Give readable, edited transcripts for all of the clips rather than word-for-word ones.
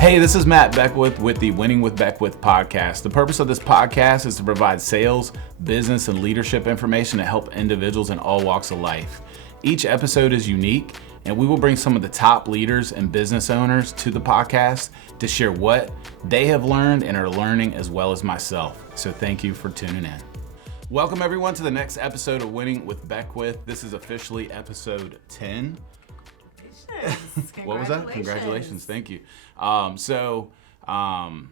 Hey, this is Matt Beckwith with the Winning with Beckwith podcast. The purpose of this podcast is to provide sales, business, and leadership information to help individuals in all walks of life. Each episode is unique, and we will bring some of the top leaders and business owners to the podcast to share what they have learned and are learning, as well as myself. So thank you for tuning in. Welcome everyone to the next episode of Winning with Beckwith. This is officially episode 10. What was that? Congratulations. Thank you. Gosh, I'm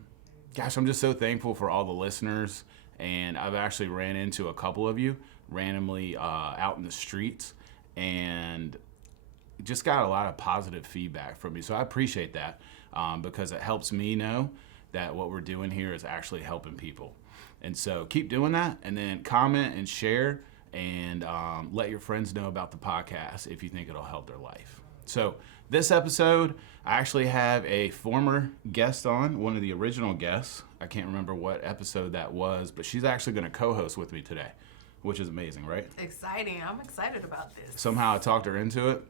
just so thankful for all the listeners, and I've actually ran into a couple of you randomly out in the streets and just got a lot of positive feedback from you. So I appreciate that because it helps me know that what we're doing here is actually helping people. And so keep doing that, and then comment and share, and let your friends know about the podcast if you think it'll help their life. So this episode, I actually have a former guest on, one of the original guests. I can't remember what episode that was, but she's actually going to co-host with me today, which is amazing, right? Exciting. I'm excited about this. Somehow I talked her into it.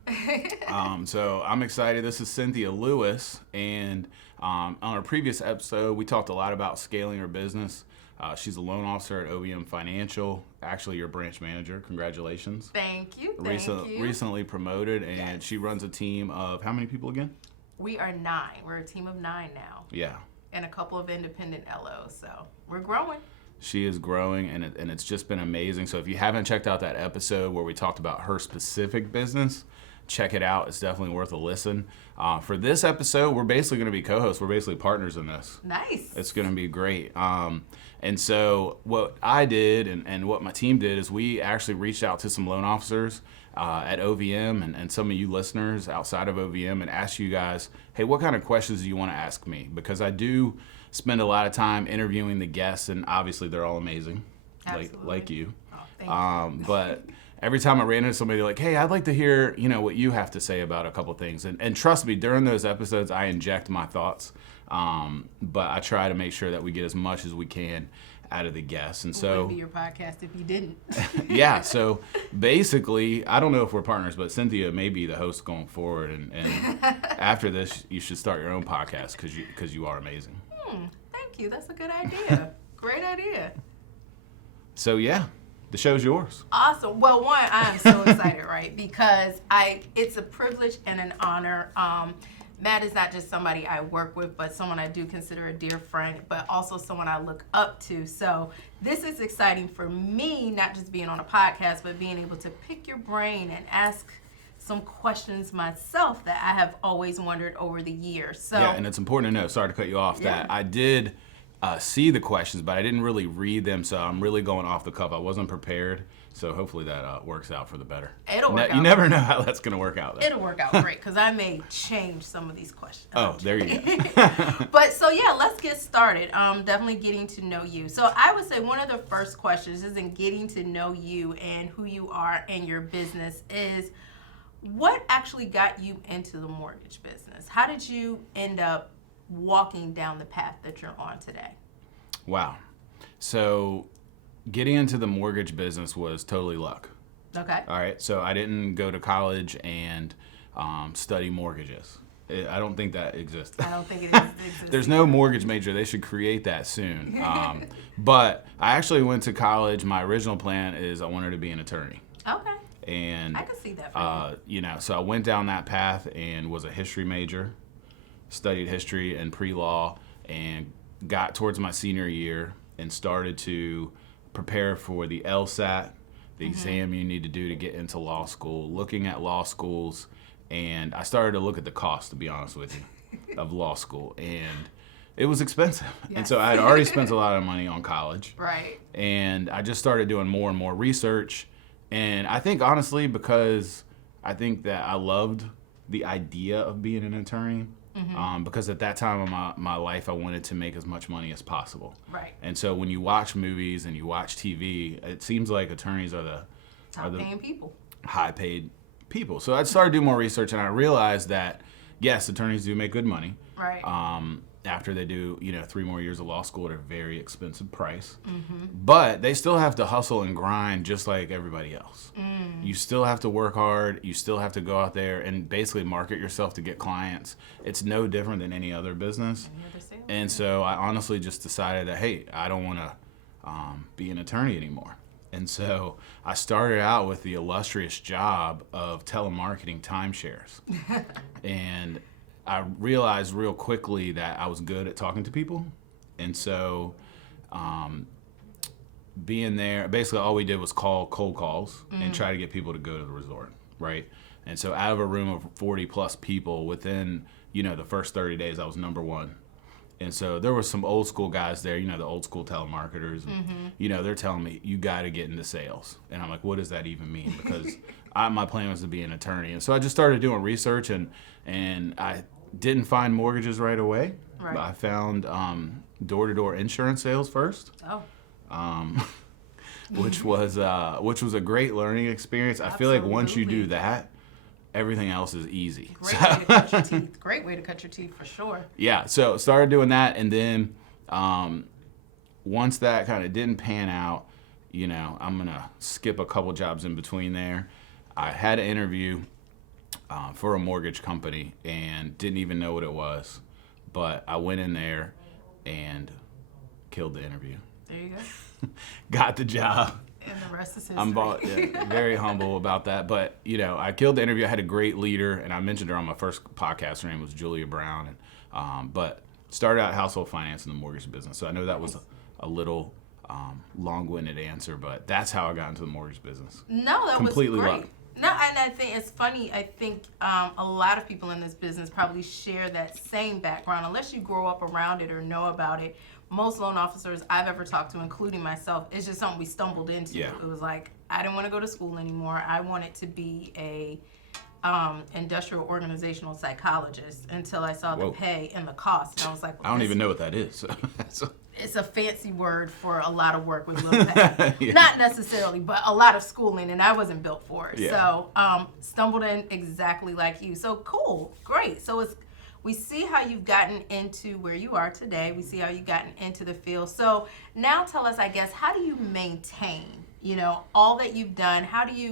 So I'm excited. This is Cynthia Lewis, and on our previous episode, we talked a lot about scaling her business. She's a loan officer at OVM Financial, actually your branch manager. Congratulations. Thank you. Recently promoted, and yes. She runs a team of how many people again? We are 9. We're a team of 9 now. Yeah. And a couple of independent LOs, so we're growing. She is growing, and it's just been amazing. So if you haven't checked out that episode where we talked about her specific business, check it out. It's definitely worth a listen. For this episode, we're basically going to be co-hosts. We're basically partners in this. Nice. It's going to be great. And so what I did and what my team did is we actually reached out to some loan officers at OVM and some of you listeners outside of OVM and asked you guys, hey, what kind of questions do you want to ask me? Because I do spend a lot of time interviewing the guests, and obviously they're all amazing, like you. Oh, thank you. But every time I ran into somebody, like, hey, I'd like to hear, what you have to say about a couple things. And trust me, during those episodes, I inject my thoughts. But I try to make sure that we get as much as we can out of the guests. And so, wouldn't be your podcast if you didn't. Yeah. So basically, I don't know if we're partners, but Cynthia may be the host going forward. And after this, you should start your own podcast because you are amazing. Thank you. That's a good idea. Great idea. So yeah. The show's yours. Awesome. Well, one, I am so excited, right? Because it's a privilege and an honor. Matt is not just somebody I work with, but someone I do consider a dear friend, but also someone I look up to. So this is exciting for me, not just being on a podcast, but being able to pick your brain and ask some questions myself that I have always wondered over the years. So yeah, and it's important to know, sorry to cut you off, that I did see the questions, but I didn't really read them, so I'm really going off the cuff. I wasn't prepared, so hopefully that works out for the better. It'll work out. You never know how that's going to work out, though. It'll work out great, because I may change some of these questions. Oh, there you go. But so, yeah, let's get started. Definitely getting to know you. So I would say one of the first questions is in getting to know you and who you are and your business is, what actually got you into the mortgage business? How did you end up walking down the path that you're on today? Wow. So getting into the mortgage business was totally luck. Okay. All right. So I didn't go to college and study mortgages. I don't think that exists. I don't think it exists. There's no mortgage major. They should create that soon. But I actually went to college. My original plan is I wanted to be an attorney. Okay. And I can see that for you. So I went down that path and was a history major. Studied history and pre-law, and got towards my senior year and started to prepare for the LSAT, the exam you need to do to get into law school, looking at law schools, and I started to look at the cost, to be honest with you, of law school, and it was expensive. Yes. And so I had already spent a lot of money on college. Right. And I just started doing more and more research, and I think honestly because I think that I loved the idea of being an attorney. Because at that time of my life, I wanted to make as much money as possible. Right. And so when you watch movies and you watch TV, it seems like attorneys are the top-paying people. High-paid people. So I started doing more research, and I realized that, yes, attorneys do make good money. Right. after they do, 3 more years of law school at a very expensive price. But they still have to hustle and grind just like everybody else. You still have to work hard. You still have to go out there and basically market yourself to get clients. It's no different than any other business. And so I honestly just decided that, hey, I don't want to be an attorney anymore. And so I started out with the illustrious job of telemarketing timeshares. And I realized real quickly that I was good at talking to people. And so being there, basically all we did was call cold calls and try to get people to go to the resort, right? And so out of a room of 40 plus people, within, the first 30 days, I was number one. And so there were some old school guys there, the old school telemarketers. And, they're telling me, you got to get into sales. And I'm like, what does that even mean? Because my plan was to be an attorney. And so I just started doing research, and I didn't find mortgages right away. Right. But I found door-to-door insurance sales first. Oh. Which was a great learning experience. I feel like once you do that, everything else is easy. Great way to cut your teeth. Great way to cut your teeth for sure. Yeah, so started doing that, and then once that kind of didn't pan out, I'm going to skip a couple jobs in between there. I had an interview for a mortgage company and didn't even know what it was, but I went in there and killed the interview. There you go. Got the job. And the rest is history. I'm very humble about that. But, I killed the interview. I had a great leader, and I mentioned her on my first podcast. Her name was Julia Brown. And but started out household finance in the mortgage business. So I know that was a little long-winded answer, but that's how I got into the mortgage business. No, that completely was great. luck. No, and I think it's funny. I think a lot of people in this business probably share that same background. Unless you grow up around it or know about it, most loan officers I've ever talked to, including myself, it's just something we stumbled into. Yeah. It was like, I didn't want to go to school anymore. I wanted to be a industrial organizational psychologist until I saw the pay and the cost. And I was like, well, I don't even know what that is. It's a fancy word for a lot of work with little pay. Yeah. Not necessarily, but a lot of schooling, and I wasn't built for it. Yeah. So stumbled in exactly like you. So cool, great. So we see how you've gotten into where you are today. We see how you've gotten into the field. So now tell us, I guess, how do you maintain, all that you've done?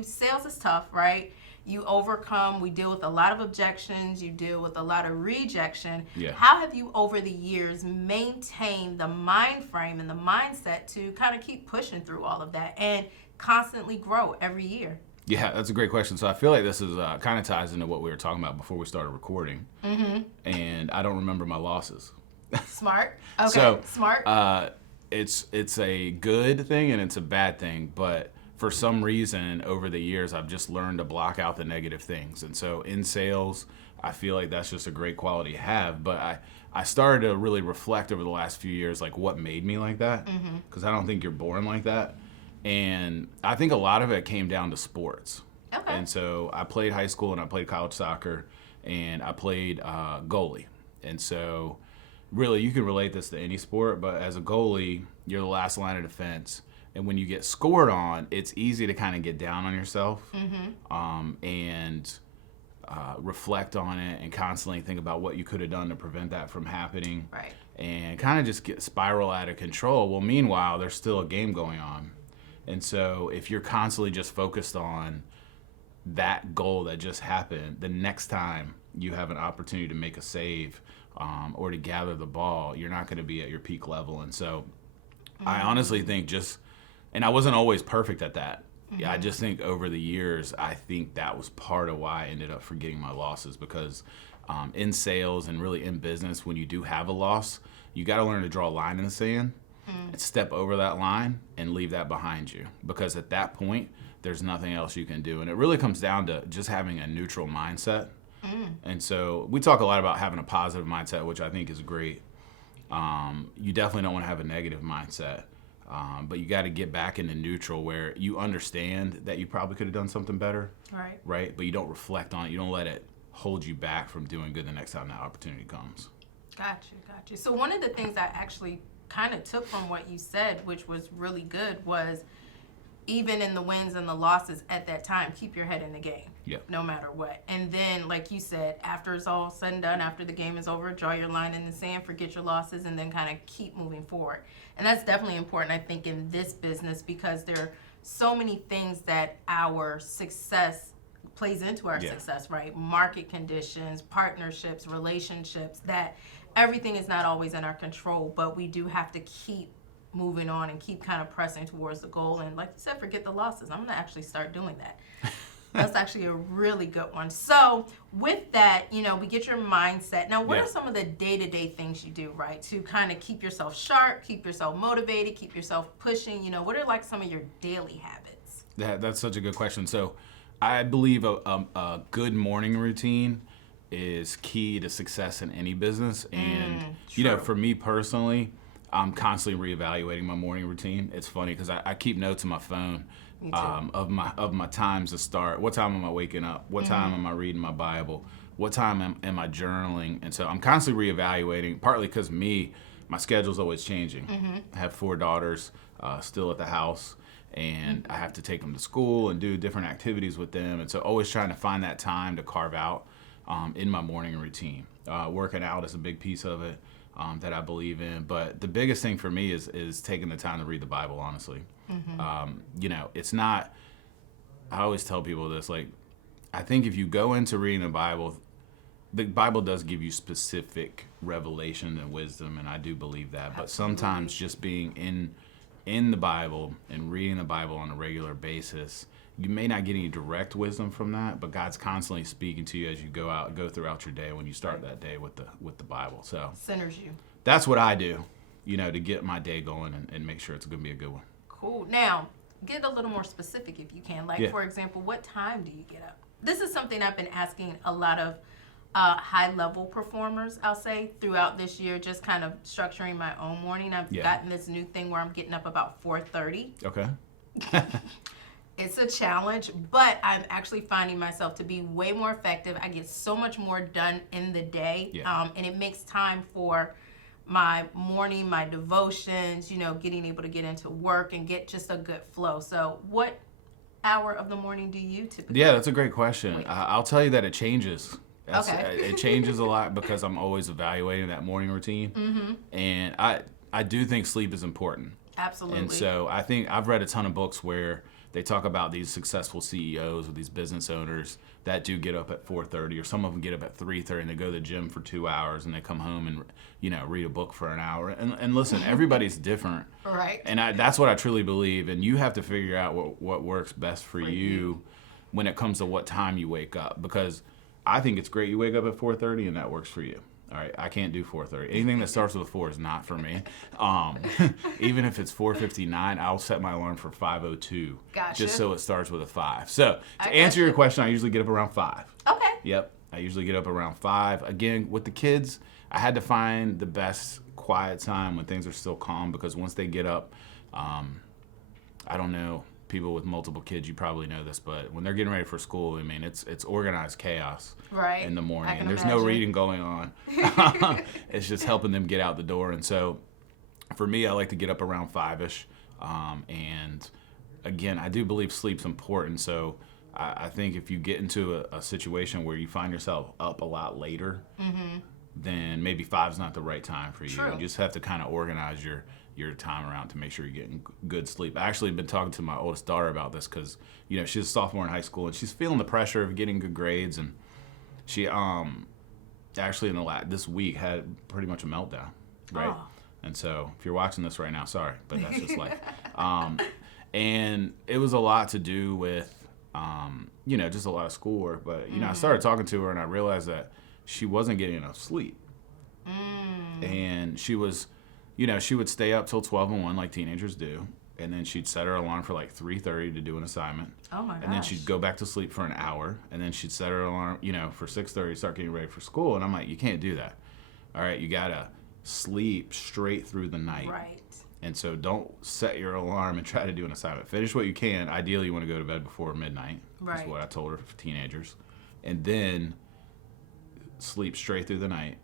Sales is tough, right? You overcome, we deal with a lot of objections, you deal with a lot of rejection. Yeah. How have you, over the years, maintained the mind frame and the mindset to kind of keep pushing through all of that and constantly grow every year? Yeah, that's a great question. So I feel like this is kind of ties into what we were talking about before we started recording. And I don't remember my losses. Smart. Okay, so, smart. It's a good thing and it's a bad thing, but for some reason over the years I've just learned to block out the negative things. And so in sales, I feel like that's just a great quality to have. But I started to really reflect over the last few years, like what made me like that, because I don't think you're born like that. And I think a lot of it came down to sports. Okay. And so I played high school and I played college soccer and I played goalie. And so really you can relate this to any sport, but as a goalie, you're the last line of defense. And when you get scored on, it's easy to kind of get down on yourself and reflect on it and constantly think about what you could have done to prevent that from happening. Right. And kind of just spiral out of control. Well, meanwhile, there's still a game going on. And so if you're constantly just focused on that goal that just happened, the next time you have an opportunity to make a save or to gather the ball, you're not going to be at your peak level. And so I honestly think and I wasn't always perfect at that. Yeah, I just think over the years, I think that was part of why I ended up forgetting my losses, because in sales and really in business, when you do have a loss, you got to learn to draw a line in the sand and step over that line and leave that behind you, because at that point, there's nothing else you can do. And it really comes down to just having a neutral mindset. And so we talk a lot about having a positive mindset, which I think is great. You definitely don't want to have a negative mindset. But you got to get back into neutral where you understand that you probably could have done something better. Right? But you don't reflect on it. You don't let it hold you back from doing good the next time that opportunity comes. Gotcha. So one of the things I actually kind of took from what you said, which was really good, was even in the wins and the losses at that time, keep your head in the game. no matter what. And then, like you said, after it's all said and done, after the game is over, draw your line in the sand, forget your losses, and then kind of keep moving forward. And that's definitely important, I think, in this business, because there are so many things that our success plays into our success, right? Market conditions, partnerships, relationships, that everything is not always in our control, but we do have to keep moving on and keep kind of pressing towards the goal. And like you said, forget the losses. I'm going to actually start doing that. That's actually a really good one. So with that, we get your mindset. Now, what are some of the day-to-day things you do, right, to kind of keep yourself sharp, keep yourself motivated, keep yourself pushing? What are like some of your daily habits? That's such a good question. So I believe a good morning routine is key to success in any business. And, for me personally, I'm constantly reevaluating my morning routine. It's funny because I keep notes on my phone of my times to start. What time am I waking up? What time am I reading my Bible? What time am I journaling? And so I'm constantly reevaluating, partly because my schedule's always changing. I have 4 daughters still at the house, and I have to take them to school and do different activities with them. And so always trying to find that time to carve out in my morning routine. Working out is a big piece of it that I believe in. But the biggest thing for me is taking the time to read the Bible, honestly. It's not, I always tell people this, like, I think if you go into reading the Bible does give you specific revelation and wisdom, and I do believe that. Absolutely. But sometimes just being in the Bible and reading the Bible on a regular basis, you may not get any direct wisdom from that, but God's constantly speaking to you as you go throughout your day when you start that day with the Bible. So centers you. That's what I do, to get my day going and make sure it's going to be a good one. Cool. Now, get a little more specific if you can. Like, for example, what time do you get up? This is something I've been asking a lot of high-level performers, I'll say, throughout this year, just kind of structuring my own morning. I've gotten this new thing where I'm getting up about 4:30. Okay. It's a challenge, but I'm actually finding myself to be way more effective. I get so much more done in the day, and it makes time for my morning, my devotions, getting able to get into work and get just a good flow. So what hour of the morning do you typically? Yeah, that's a great question. I'll tell you that it changes. It changes a lot because I'm always evaluating that morning routine. And I do think sleep is important. Absolutely. And so I think I've read a ton of books where they talk about these successful CEOs or these business owners that do get up at 4:30, or some of them get up at 3:30 and they go to the gym for 2 hours and they come home and read a book for an hour. And listen, everybody's different. Right. And that's what I truly believe. And you have to figure out what works best for you when it comes to what time you wake up. Because I think it's great you wake up at 4:30 and that works for you. All right, I can't do 4:30. Anything that starts with a 4 is not for me. Even if it's 4:59, I'll set my alarm for 5:02. Gotcha. Just so it starts with a 5. So to answer your question, I usually get up around 5. Okay. Yep, I usually get up around 5. Again, with the kids, I had to find the best quiet time when things are still calm, because once they get up, I don't know, people with multiple kids, you probably know this, but when they're getting ready for school, I mean, it's organized chaos in the morning, and there's no reading going on. It's just helping them get out the door. And so for me, I like to get up around 5-ish. And again, I do believe sleep's important. So I think if you get into a situation where you find yourself up a lot later, then maybe 5's not the right time for you. True. You just have to kind of organize your time around to make sure you're getting good sleep. I actually have been talking to my oldest daughter about this because, she's a sophomore in high school and she's feeling the pressure of getting good grades. And she actually this week had pretty much a meltdown, right? Oh. And so if you're watching this right now, sorry, but that's just life. And it was a lot to do with, just a lot of schoolwork. But, I started talking to her and I realized that she wasn't getting enough sleep. And she was... she would stay up till 12 and 1 like teenagers do, and then she'd set her alarm for like 3:30 to do an assignment. Oh my gosh. And then she'd go back to sleep for an hour, and then she'd set her alarm, for 6:30 to start getting ready for school. And I'm like, you can't do that. All right, you gotta sleep straight through the night. Right. And so don't set your alarm and try to do an assignment. Finish what you can. Ideally, you want to go to bed before midnight. Right. Is what I told her for teenagers. And then sleep straight through the night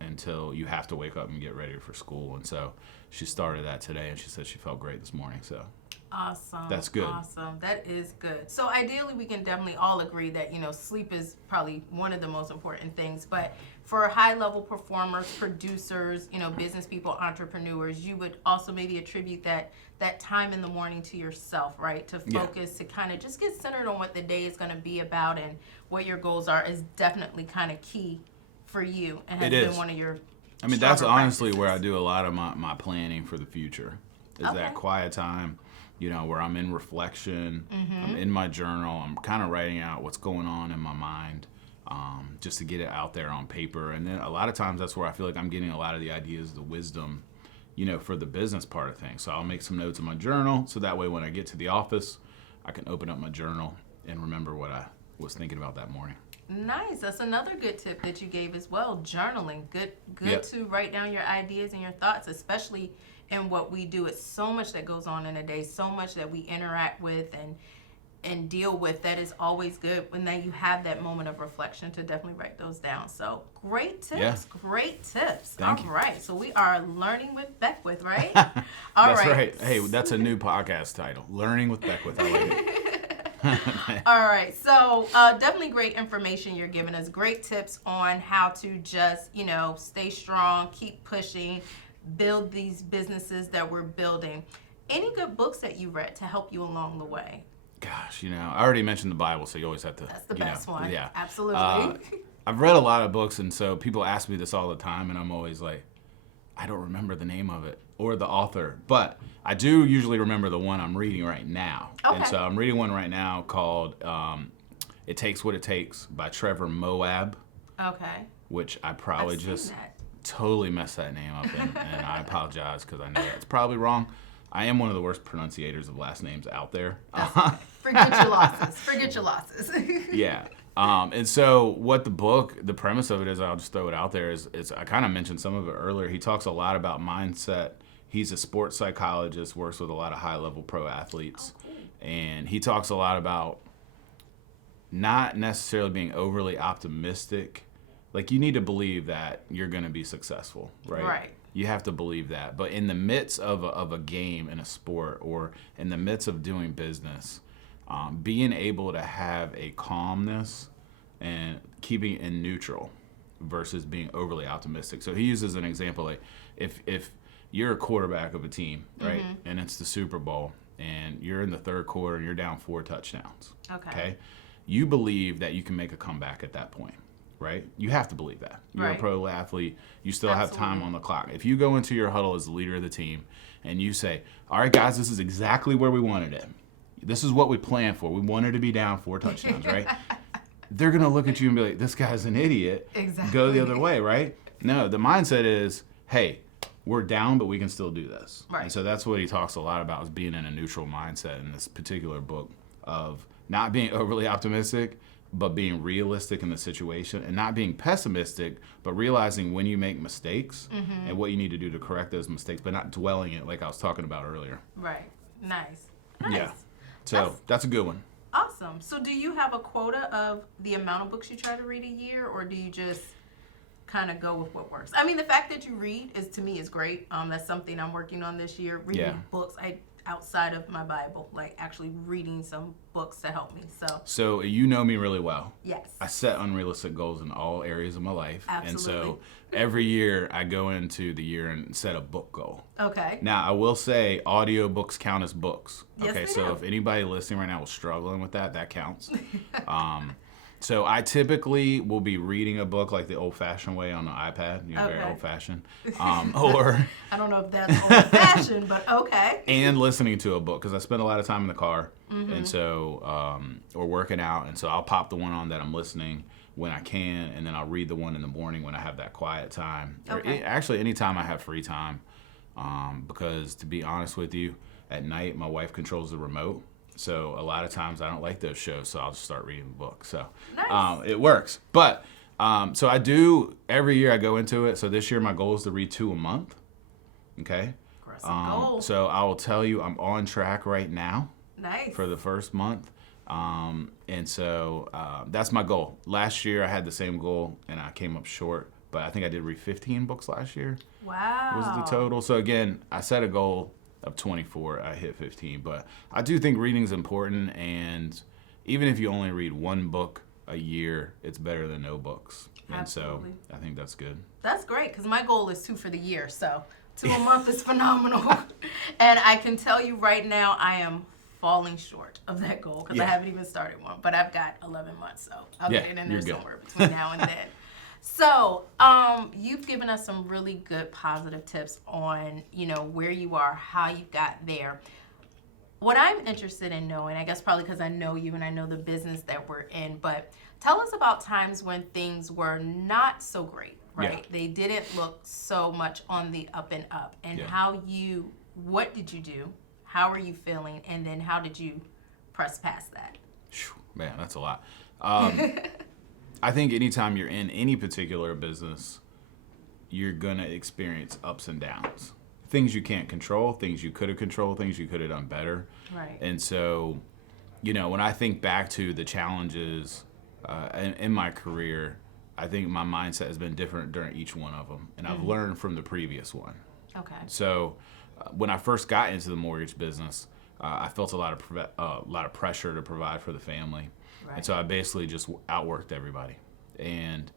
until you have to wake up and get ready for school. And so she started that today, and she said she felt great this morning. So Awesome. That's good. Awesome. That is good. So ideally, we can definitely all agree that, sleep is probably one of the most important things. But for high-level performers, producers, business people, entrepreneurs, you would also maybe attribute that time in the morning to yourself, right? To focus, to kind of just get centered on what the day is going to be about and what your goals are is definitely kind of key for you and has been one of your that's honestly practices. Where I do a lot of my planning for the future is that quiet time, where I'm in reflection, I'm in my journal, I'm kind of writing out what's going on in my mind, just to get it out there on paper. And then a lot of times that's where I feel like I'm getting a lot of the ideas, the wisdom, for the business part of things. So I'll make some notes in my journal so that way when I get to the office, I can open up my journal and remember what I was thinking about that morning. Nice. That's another good tip that you gave as well. Journaling. Good to write down your ideas and your thoughts, especially in what we do. It's so much that goes on in a day, so much that we interact with and deal with that is always good when then you have that moment of reflection to definitely write those down. So great tips. Yeah. Great tips. Thank you. All right. So we are learning with Beckwith, right? That's right. Hey, that's a new podcast title. Learning with Beckwith. I like it. All right, so definitely great information you're giving us. Great tips on how to just, stay strong, keep pushing, build these businesses that we're building. Any good books that you read to help you along the way? Gosh, I already mentioned the Bible, so you always have to. That's the best one. Yeah, Absolutely. I've read a lot of books, and so people ask me this all the time, and I'm always like, I don't remember the name of it or the author, but I do usually remember the one I'm reading right now. Okay. And so I'm reading one right now called It Takes What It Takes by Trevor Moab. Okay. Which I probably just totally messed that name up, and I apologize because I know it's probably wrong. I am one of the worst pronunciators of last names out there. Forget your losses. Forget your losses. Yeah. And so what the premise of it is, I'll just throw it out there, is I kind of mentioned some of it earlier. He talks a lot about mindset. He's a sports psychologist, works with a lot of high-level pro athletes. Oh, cool. And he talks a lot about not necessarily being overly optimistic. Like, you need to believe that you're going to be successful, right? Right. You have to believe that. But in the midst of a game in a sport or in the midst of doing business, being able to have a calmness and keeping it in neutral versus being overly optimistic. So he uses an example, like if you're a quarterback of a team, right, and it's the Super Bowl, and you're in the third quarter and you're down 4 touchdowns, okay? You believe that you can make a comeback at that point, right? You have to believe that. You're a pro athlete. You still have time on the clock. If you go into your huddle as the leader of the team and you say, all right, guys, this is exactly where we wanted it. This is what we planned for. We wanted to be down 4 touchdowns, right? They're going to look at you and be like, this guy's an idiot. Exactly. Go the other way, right? No, the mindset is, hey, we're down, but we can still do this. Right. And so that's what he talks a lot about, is being in a neutral mindset in this particular book, of not being overly optimistic, but being realistic in the situation, and not being pessimistic, but realizing when you make mistakes and what you need to do to correct those mistakes, but not dwelling it like I was talking about earlier. Right. Nice. Yeah. So that's a good one. Awesome. So do you have a quota of the amount of books you try to read a year, or do you just kind of go with what works? I mean, the fact that you read to me is great. That's something I'm working on this year, reading books outside of my Bible, like actually reading some books to help me. So you know me really well. Yes. I set unrealistic goals in all areas of my life. Absolutely. And so every year I go into the year and set a book goal. Okay. Now, I will say audiobooks count as books. Yes, okay, they so do. if anybody listening right now was struggling with that counts. So I typically will be reading a book like the old-fashioned way on the iPad, very old-fashioned. Or I don't know if that's old-fashioned, but okay. And listening to a book, because I spend a lot of time in the car, and so or working out, and so I'll pop the one on that I'm listening when I can, and then I'll read the one in the morning when I have that quiet time. Okay. Or actually, anytime I have free time, because to be honest with you, at night my wife controls the remote. So a lot of times I don't like those shows, so I'll just start reading the book. So Nice. It works. But so I do, every year I go into it. So this year my goal is to read 2 a month. Okay. Aggressive goal. So I will tell you I'm on track right now. Nice. For the first month. And so that's my goal. Last year I had the same goal and I came up short, but I think I did read 15 books last year. Wow. Was the total. So again, I set a goal of 24, I hit 15. But I do think reading is important, and even if you only read one book a year, it's better than no books. And Absolutely. so I think that's good. That's great, because my goal is 2 for the year, so 2 a month is phenomenal. And I can tell you right now, I am falling short of that goal, because I haven't even started one. But I've got 11 months, so I'll get it in there somewhere between now and then. So, you've given us some really good positive tips on, where you are, how you got there. What I'm interested in knowing, I guess probably because I know you and I know the business that we're in, but tell us about times when things were not so great, right? Yeah. They didn't look so much on the up and up. And what did you do? How are you feeling? And then how did you press past that? Man, that's a lot. I think anytime you're in any particular business, you're going to experience ups and downs. Things you can't control, things you could have controlled, things you could have done better. Right. And so, when I think back to the challenges in my career, I think my mindset has been different during each one of them. And I've learned from the previous one. Okay. So when I first got into the mortgage business, I felt a lot of pressure to provide for the family. Right. And so I basically just outworked everybody. And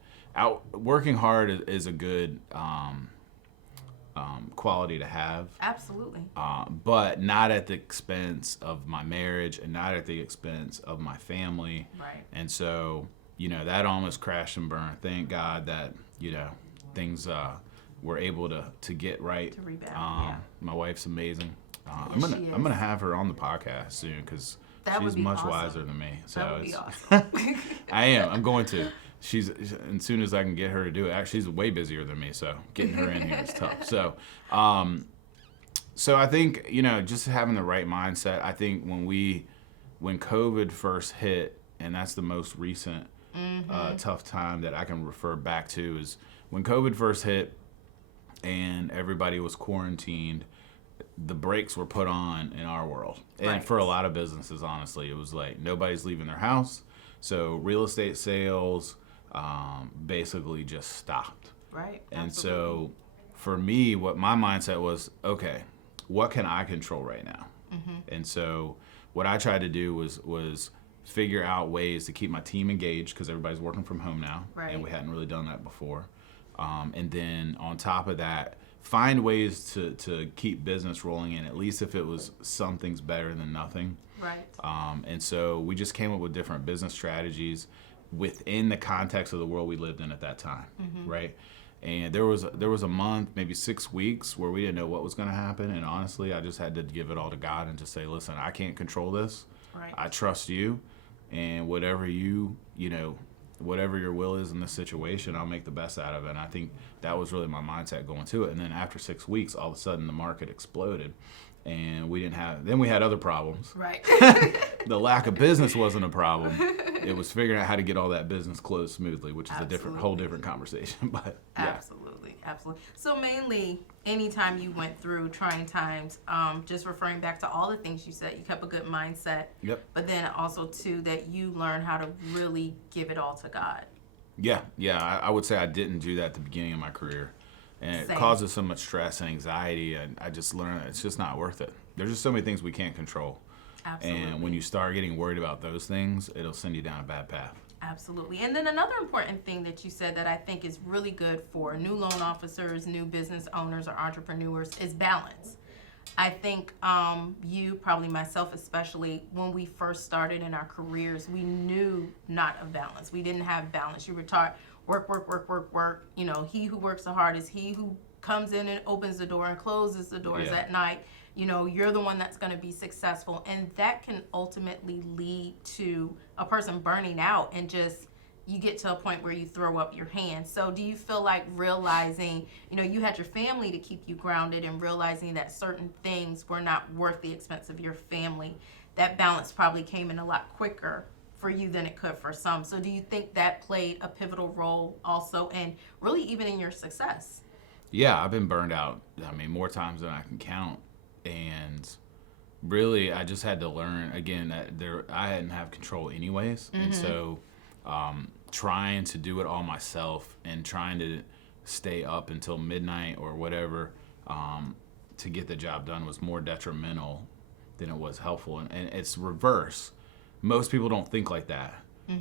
working hard is a good quality to have. Absolutely. But not at the expense of my marriage and not at the expense of my family. Right. And so, that almost crashed and burned. Thank God that, things were able to get right. To rebound, My wife's amazing. I'm gonna have her on the podcast soon because she's much wiser than me. So that would be awesome. I am. I'm going to. She's as soon as I can get her to do it. Actually, she's way busier than me, so getting her in here is tough. So, so I think just having the right mindset. I think when COVID first hit, and that's the most recent tough time that I can refer back to is when COVID first hit, and everybody was quarantined. The brakes were put on in our world, and for a lot of businesses, honestly, it was like nobody's leaving their house, so real estate sales basically just stopped. Right. And Absolutely. so for me, what my mindset was, okay, what can I control right now? And so what I tried to do was figure out ways to keep my team engaged because everybody's working from home now, and we hadn't really done that before. And then on top of that, find ways to keep business rolling in, at least if it was something's better than nothing. Right. And so we just came up with different business strategies within the context of the world we lived in at that time, right? And there was a month, maybe 6 weeks, where we didn't know what was going to happen. And honestly, I just had to give it all to God and just say, listen, I can't control this. Right. I trust you, and whatever whatever your will is in this situation, I'll make the best out of it. And I think that was really my mindset going to it. And then after 6 weeks, all of a sudden the market exploded, and we had other problems. Right. The lack of business wasn't a problem. It was figuring out how to get all that business closed smoothly, which is whole different conversation. But yeah. Absolutely. So mainly, anytime you went through trying times, just referring back to all the things you said, you kept a good mindset. Yep. But then also too that you learned how to really give it all to God. Yeah. I would say I didn't do that at the beginning of my career, and it causes so much stress and anxiety. And I just learned that it's just not worth it. There's just so many things we can't control. Absolutely. And when you start getting worried about those things, it'll send you down a bad path. Absolutely. And then another important thing that you said that I think is really good for new loan officers, new business owners, or entrepreneurs is balance. I think you, probably myself especially, when we first started in our careers, we knew not of balance. We didn't have balance. You were taught work. He who works the hardest, he who comes in and opens the door and closes the doors at night. You're the one that's going to be successful. And that can ultimately lead to a person burning out and just you get to a point where you throw up your hands. So do you feel like realizing, you had your family to keep you grounded and realizing that certain things were not worth the expense of your family, that balance probably came in a lot quicker for you than it could for some. So do you think that played a pivotal role also and really even in your success? Yeah, I've been burned out, more times than I can count. And really, I just had to learn, again, that I didn't have control anyways. And so trying to do it all myself and trying to stay up until midnight or whatever to get the job done was more detrimental than it was helpful. And it's reverse. Most people don't think like that.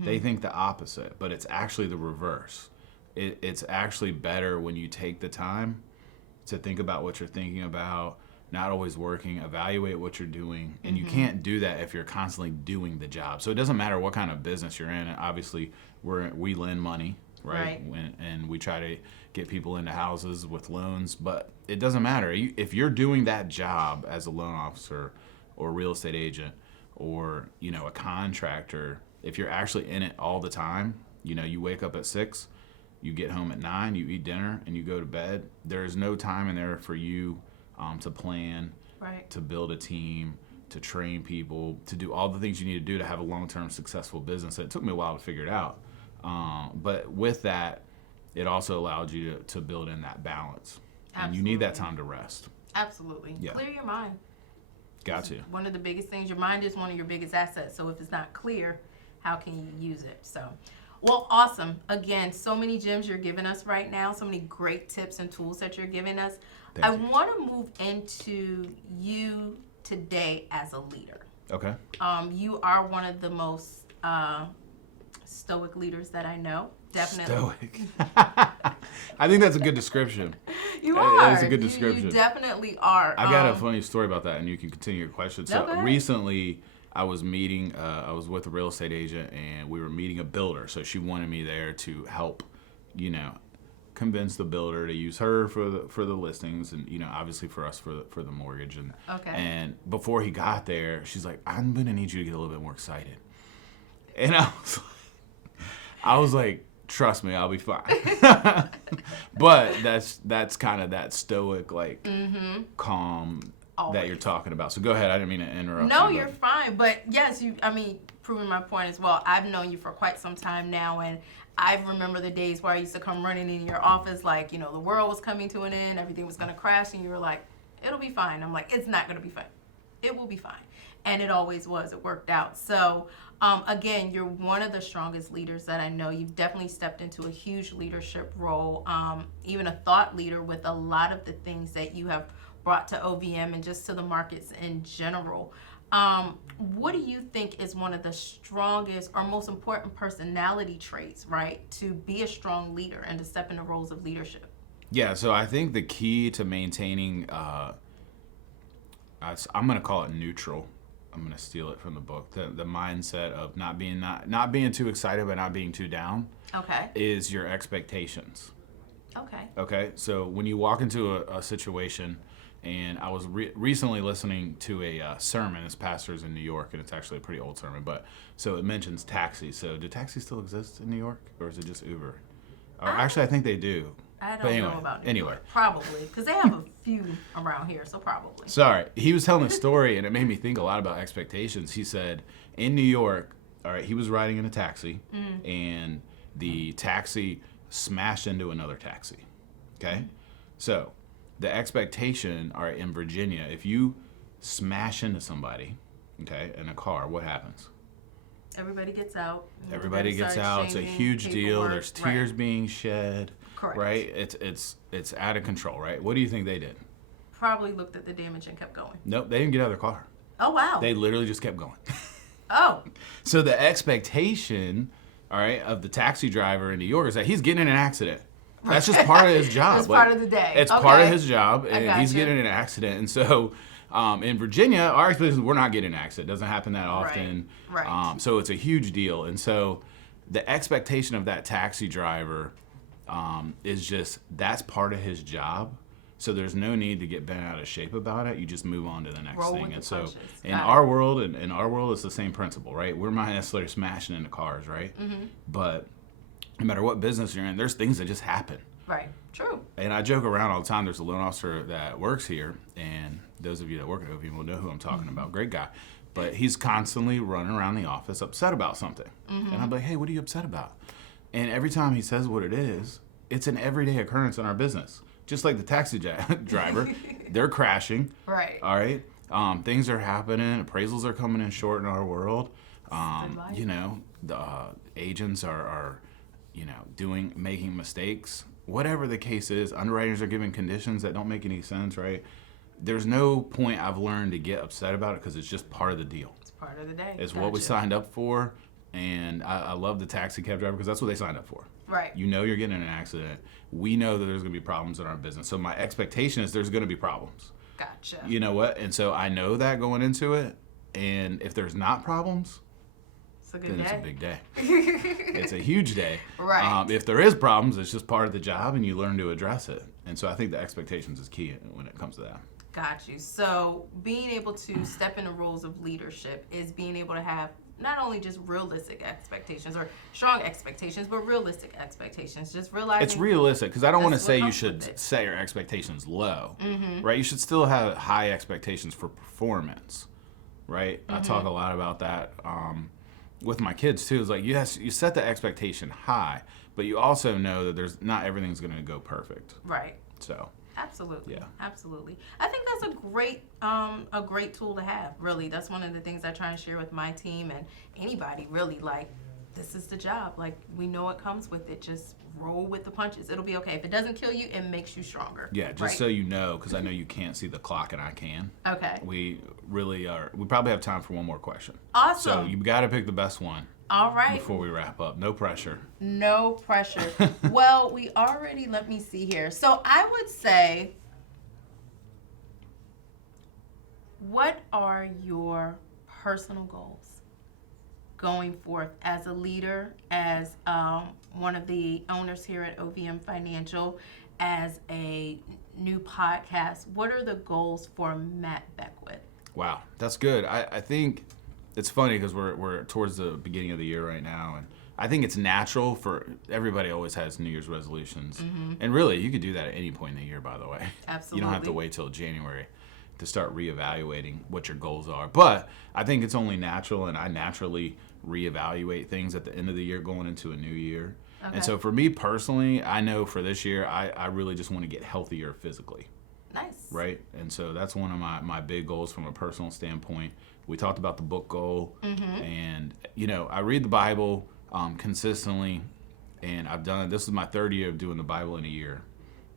They think the opposite, but it's actually the reverse. It's actually better when you take the time to think about what you're thinking about, not always working, evaluate what you're doing. And you can't do that if you're constantly doing the job. So it doesn't matter what kind of business you're in. And obviously, we lend money, right? And we try to get people into houses with loans. But it doesn't matter. If you're doing that job as a loan officer or real estate agent or, a contractor, if you're actually in it all the time, you wake up at 6, you get home at 9, you eat dinner, and you go to bed. There is no time in there for you to plan, to build a team, to train people, to do all the things you need to do to have a long-term successful business. It took me a while to figure it out. But with that, it also allowed you to build in that balance. Absolutely. And you need that time to rest. Absolutely. Yeah. Clear your mind. Got to. One of the biggest things, your mind is one of your biggest assets. So if it's not clear, how can you use it? So, well, awesome. Again, so many gems you're giving us right now, so many great tips and tools that you're giving us. I want to move into you today as a leader. Okay. You are one of the most stoic leaders that I know. Definitely. Stoic. I think that's a good description. You are. It's a good description. You definitely are. I got a funny story about that, and you can continue your question. So recently, I was with a real estate agent, and we were meeting a builder. So she wanted me there to help, convince the builder to use her for the listings, and obviously for us for the mortgage. And and before he got there, she's like, "I'm gonna need you to get a little bit more excited," and I was like, "Trust me, I'll be fine." But that's kind of that stoic, calm. Always. That you're talking about. So go ahead. I didn't mean to interrupt. No, you're fine. But yes, proving my point as well. I've known you for quite some time now, and I remember the days where I used to come running in your office like, the world was coming to an end, everything was going to crash, and you were like, "It'll be fine." I'm like, "It's not going to be fine. It will be fine." And it always was. It worked out. So, again, you're one of the strongest leaders that I know. You've definitely stepped into a huge leadership role, even a thought leader with a lot of the things that you have brought to OVM and just to the markets in general. What do you think is one of the strongest or most important personality traits, right, to be a strong leader and to step into roles of leadership? Yeah, so I think the key to maintaining, I'm going to call it neutral. I'm going to steal it from the book. The mindset of not being too excited but not being too down. Okay. Is your expectations. Okay. Okay. So when you walk into a situation. And I was recently listening to a sermon. This pastor's in New York, and it's actually a pretty old sermon. But so it mentions taxis. So do taxis still exist in New York, or is it just Uber? Or actually, I think they do. I don't know about New York. Probably, because they have a few around here, so probably. Sorry. He was telling a story, and it made me think a lot about expectations. He said in New York, all right, he was riding in a taxi, and the taxi smashed into another taxi. Okay? So the expectation, all right, in Virginia, if you smash into somebody, okay, in a car, what happens? Everybody gets out. Everybody gets out. It's a huge deal. There's tears being shed. Correct. Right? It's out of control, right? What do you think they did? Probably looked at the damage and kept going. Nope, they didn't get out of their car. Oh, wow. They literally just kept going. Oh. So the expectation, all right, of the taxi driver in New York is that he's getting in an accident. That's just part of his job. It's part of the day. It's part of his job, and he's getting in an accident. And so in Virginia, our expectation is we're not getting an accident. It doesn't happen that often. Right. So it's a huge deal. And so the expectation of that taxi driver is just that's part of his job. So there's no need to get bent out of shape about it. You just move on to the next thing. And so in our world, it's the same principle, right? We're not necessarily smashing into cars, right? Mm-hmm. But no matter what business you're in, there's things that just happen. Right. True. And I joke around all the time. There's a loan officer that works here, and those of you that work at OVM will know who I'm talking about. Great guy. But he's constantly running around the office upset about something. Mm-hmm. And I'm like, hey, what are you upset about? And every time he says what it is, it's an everyday occurrence in our business. Just like the taxi driver, they're crashing. Right. All right. Things are happening. Appraisals are coming in short in our world. The agents are making mistakes. Whatever the case is, underwriters are giving conditions that don't make any sense, right? there's no point I've learned to get upset about it because it's just part of the deal. It's part of the day. It's what we signed up for, and I love the taxi cab driver because that's what they signed up for. Right. You know you're getting in an accident. We know that there's going to be problems in our business. So my expectation is there's going to be problems. Gotcha. You know what? And so I know that going into it, and if there's not problems, it's a good then day. it's a big day. It's a huge day. Right. If there is problems, it's just part of the job, and you learn to address it. And so I think the expectations is key when it comes to that. Got you. So being able to step into roles of leadership is being able to have not only just realistic expectations or strong expectations, but realistic expectations. Just realizing it's realistic because I don't want to say you comes should with it. set your expectations low, Mm-hmm. right? You should still have high expectations for performance, right? I talk a lot about that with my kids too. It's like you set the expectation high, but you also know that there's not everything's going to go perfect. Right. So. Absolutely. Yeah. Absolutely. I think that's a great tool to have. Really, that's one of the things I try and share with my team and anybody. Really, like, this is the job. Like, we know it comes with it. Just roll with the punches. It'll be okay. If it doesn't kill you, it makes you stronger. Yeah, just right? so you know, because I know you can't see the clock and I can. Okay. We really are. We probably have time for one more question. Awesome. So you got to pick the best one. All right. Before we wrap up, no pressure. No pressure. Well, we already, let me see here. So I would say, what are your personal goals going forth as a leader, as one of the owners here at OVM Financial, as a new podcast? What are the goals for Matt Beckwith? Wow, that's good. I think it's funny because we're towards the beginning of the year right now, and I think it's natural for everybody always has New Year's resolutions. And really, you could do that at any point in the year, by the way. Absolutely. You don't have to wait till January to start reevaluating what your goals are. But I think it's only natural, and I naturally reevaluate things at the end of the year going into a new year. Okay. And so for me personally, I know for this year, I really just want to get healthier physically. Nice. Right? And so that's one of my big goals from a personal standpoint. We talked about the book goal, and, you know, I read the Bible consistently, and this is my third year of doing the Bible in a year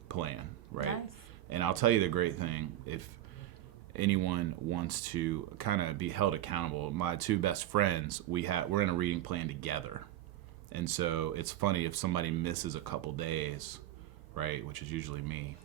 plan, right? Nice. And I'll tell you the great thing, if anyone wants to kind of be held accountable, my two best friends, we're in a reading plan together. And so it's funny if somebody misses a couple days, right, which is usually me,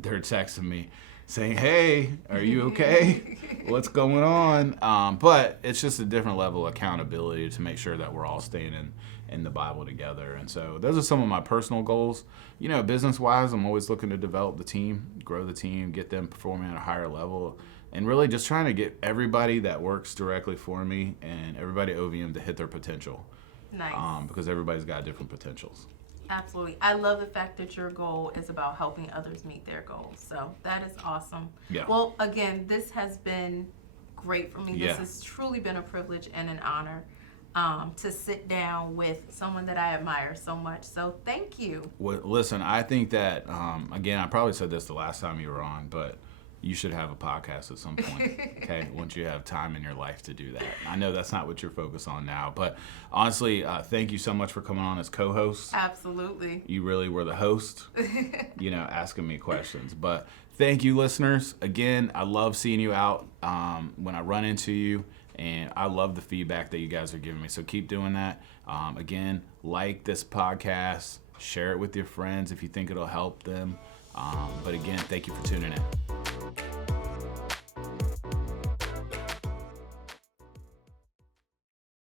they're texting me saying, hey, are you okay? What's going on? But it's just a different level of accountability to make sure that we're all staying in the Bible together. And so those are some of my personal goals. You know, business-wise, I'm always looking to develop the team, grow the team, get them performing at a higher level, and really just trying to get everybody that works directly for me and everybody at OVM to hit their potential. Nice. Because everybody's got different potentials. Absolutely. I love the fact that your goal is about helping others meet their goals. So that is awesome. Yeah. Well, again, this has been great for me. Yeah. This has truly been a privilege and an honor to sit down with someone that I admire so much. So thank you. Well, listen, I think that, again, I probably said this the last time you were on, but you should have a podcast at some point, okay, once you have time in your life to do that. I know that's not what you're focused on now, but honestly, thank you so much for coming on as co-host. Absolutely. You really were the host, you know, asking me questions. But thank you, listeners. Again, I love seeing you out when I run into you, and I love the feedback that you guys are giving me. So keep doing that. Again, like this podcast, share it with your friends if you think it'll help them. But again, thank you for tuning in.